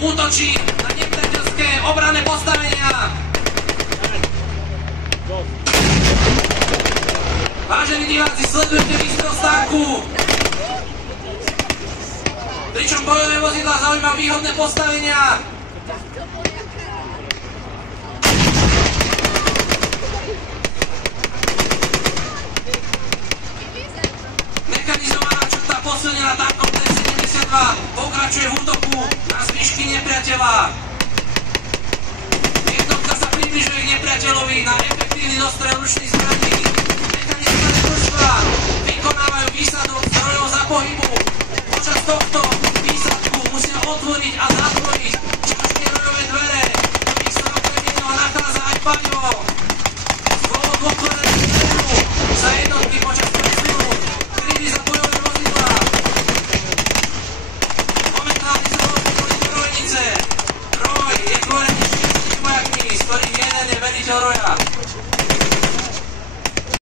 útočí na nepriateľské obranné postavenia. Vážení diváci, sledujete výstrel stánku, pričom bojové vozidlá zaujímajú výhodné postavenia. Mechanizovaná črta posilnená tankom T-72 pokračuje v útoku na zvyšky nepriateľa. Jednotka sa približuje k nepriateľovi na efektívny dostrel ručných zbraní. Mechanizované družstva vykonávajú výsadok zdrojov za pohybu. Počas tohto výsadku musia otvoriť a zatvoriť čaštie rojové dvere, v ktorých sa okrem iného nachádza aj palivo. Z dôvodu otvorených dveru sa jednotky počas presunu kryli za bojové vozidlá. Momentálne sa rozvinuli do rojnice. Roj je tvorený 4 vojakmi, z ktorých jeden je veliteľ roja.